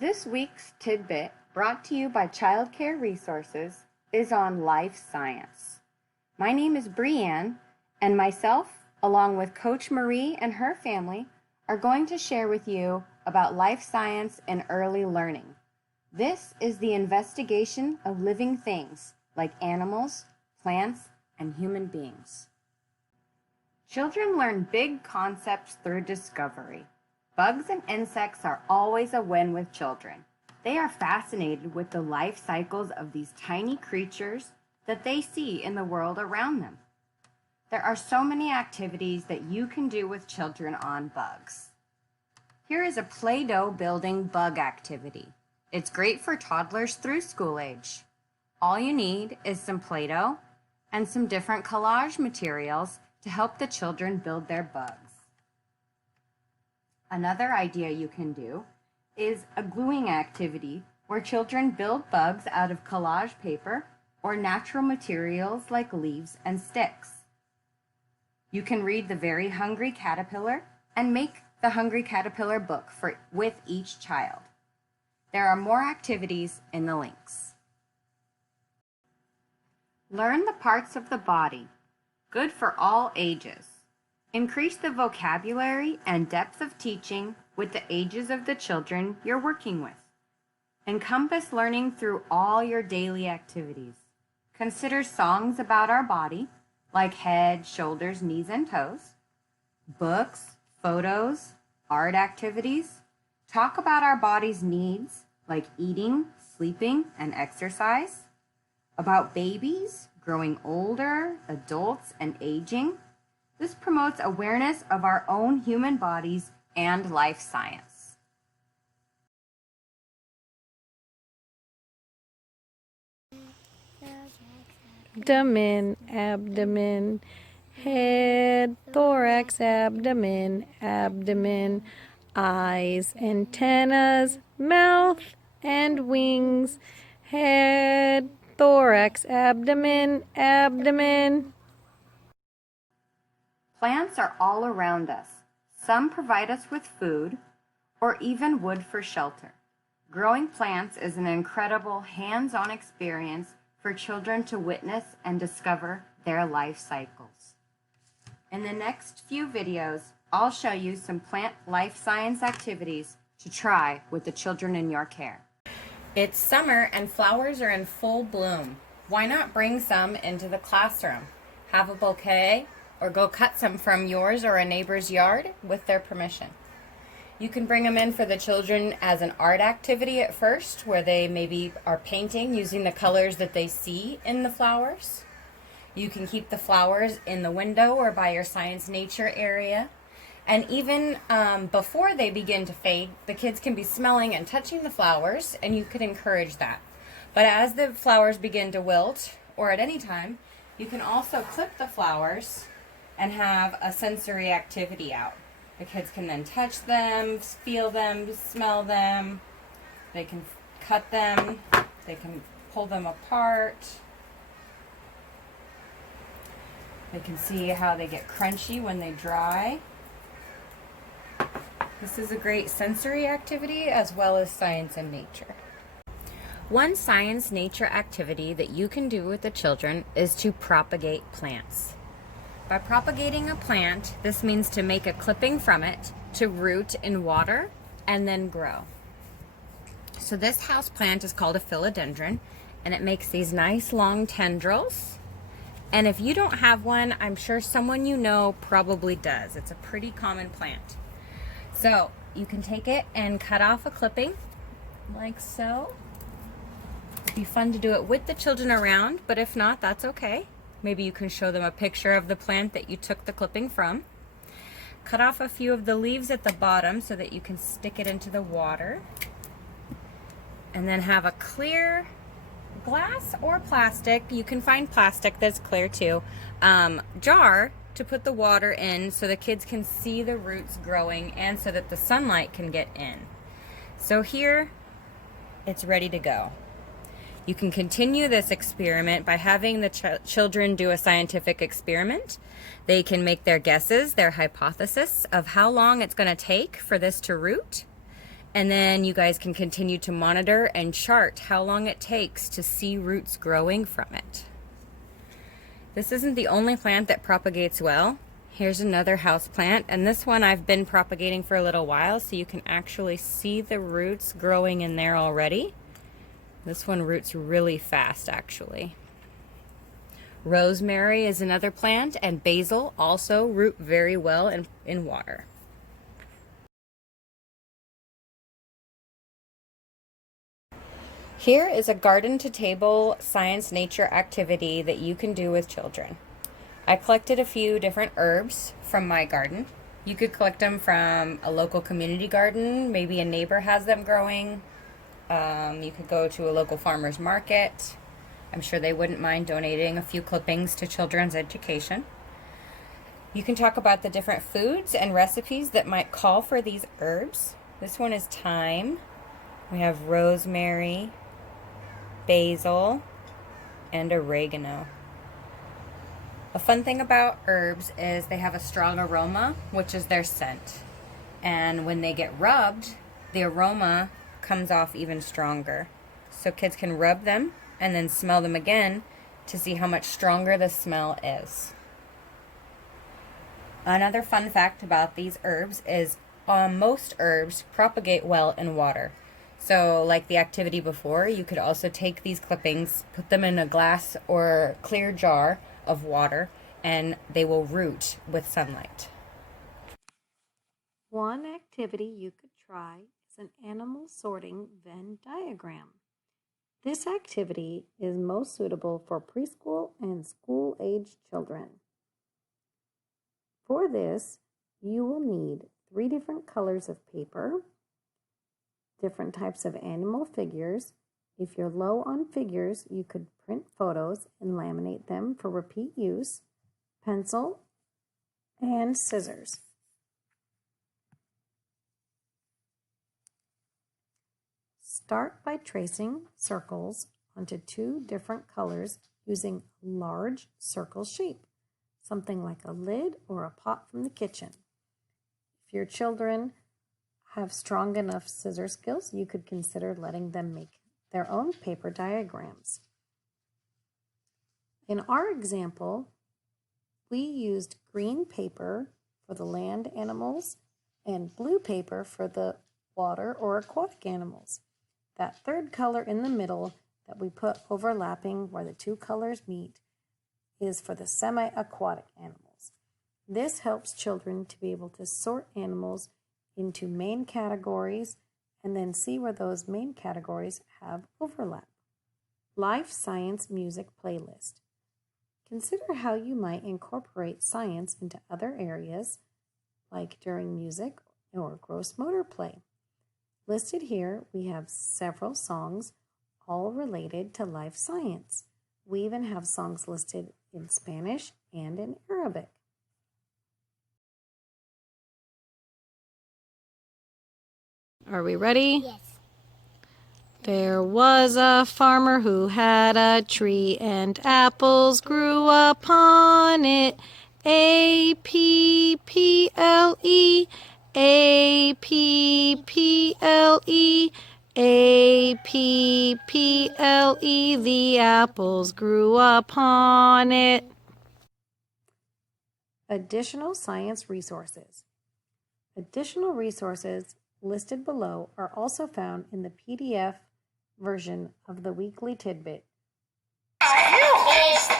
This week's tidbit, brought to you by Child Care Resources, is on life science. My name is Brianne, and myself, along with Coach Marie and her family, are going to share with you about life science and early learning. This is the investigation of living things like animals, plants, and human beings. Children learn big concepts through discovery. Bugs and insects are always a win with children. They are fascinated with the life cycles of these tiny creatures that they see in the world around them. There are so many activities that you can do with children on bugs. Here is a Play-Doh building bug activity. It's great for toddlers through school age. All you need is some Play-Doh and some different collage materials to help the children build their bugs. Another idea you can do is a gluing activity where children build bugs out of collage paper or natural materials like leaves and sticks. You can read The Very Hungry Caterpillar and make the Hungry Caterpillar book with each child. There are more activities in the links. Learn the parts of the body. Good for all ages. Increase the vocabulary and depth of teaching with the ages of the children you're working with. Encompass learning through all your daily activities. Consider songs about our body, like head, shoulders, knees, and toes. Books, photos, art activities. Talk about our body's needs, like eating, sleeping, and exercise. About babies, growing older, adults, and aging. This promotes awareness of our own human bodies and life science. Abdomen, abdomen, head, thorax, abdomen, abdomen, eyes, antennas, mouth, and wings, head, thorax, abdomen, abdomen. Plants are all around us. Some provide us with food or even wood for shelter. Growing plants is an incredible hands-on experience for children to witness and discover their life cycles. In the next few videos, I'll show you some plant life science activities to try with the children in your care. It's summer and flowers are in full bloom. Why not bring some into the classroom? Have a bouquet or go cut some from yours or a neighbor's yard with their permission. You can bring them in for the children as an art activity at first, where they maybe are painting using the colors that they see in the flowers. You can keep the flowers in the window or by your science nature area. And even before they begin to fade, the kids can be smelling and touching the flowers, and you could encourage that. But as the flowers begin to wilt, or at any time, you can also clip the flowers and have a sensory activity out. The kids can then touch them, feel them, smell them. They can cut them. They can pull them apart. They can see how they get crunchy when they dry. This is a great sensory activity as well as science and nature. One science nature activity that you can do with the children is to propagate plants. By propagating a plant, this means to make a clipping from it, to root in water, and then grow. So this house plant is called a philodendron, and it makes these nice long tendrils. And if you don't have one, I'm sure someone you know probably does. It's a pretty common plant. So you can take it and cut off a clipping, like so. It'd be fun to do it with the children around, but if not, that's okay. Maybe you can show them a picture of the plant that you took the clipping from. Cut off a few of the leaves at the bottom so that you can stick it into the water. And then have a clear glass or plastic, you can find plastic that's clear too, jar to put the water in so the kids can see the roots growing and so that the sunlight can get in. So here, it's ready to go. You can continue this experiment by having the children do a scientific experiment. They can make their guesses, their hypothesis of how long it's going to take for this to root. And then you guys can continue to monitor and chart how long it takes to see roots growing from it. This isn't the only plant that propagates well. Here's another house plant, and this one I've been propagating for a little while, so you can actually see the roots growing in there already. This one roots really fast, actually. Rosemary is another plant, and basil also root very well in water. Here is a garden to table science nature activity that you can do with children. I collected a few different herbs from my garden. You could collect them from a local community garden. Maybe a neighbor has them growing. You could go to a local farmer's market. I'm sure they wouldn't mind donating a few clippings to children's education. You can talk about the different foods and recipes that might call for these herbs. This one is thyme. We have rosemary, basil, and oregano. A fun thing about herbs is they have a strong aroma, which is their scent. And when they get rubbed, the aroma comes off even stronger. So kids can rub them and then smell them again to see how much stronger the smell is. Another fun fact about these herbs is most herbs propagate well in water. So like the activity before, you could also take these clippings, put them in a glass or clear jar of water, and they will root with sunlight. One activity you could try is an animal sorting Venn diagram. This activity is most suitable for preschool and school-aged children. For this, you will need 3 different colors of paper, different types of animal figures. If you're low on figures, you could print photos and laminate them for repeat use, pencil, and scissors. Start by tracing circles onto 2 different colors using a large circle shape, something like a lid or a pot from the kitchen. If your children have strong enough scissor skills, you could consider letting them make their own paper diagrams. In our example, we used green paper for the land animals and blue paper for the water or aquatic animals. That third color in the middle that we put overlapping where the 2 colors meet is for the semi-aquatic animals. This helps children to be able to sort animals into main categories and then see where those main categories have overlap. Life Science Music Playlist. Consider how you might incorporate science into other areas, like during music or gross motor play. Listed here, we have several songs, all related to life science. We even have songs listed in Spanish and in Arabic. Are we ready? Yes. There was a farmer who had a tree, and apples grew upon it. A-P-P-L-E, A-P-P-L-E, A-P-P-L-E, the apples grew upon it. Additional science resources. Additional resources listed below are also found in the PDF version of the weekly tidbit. It's the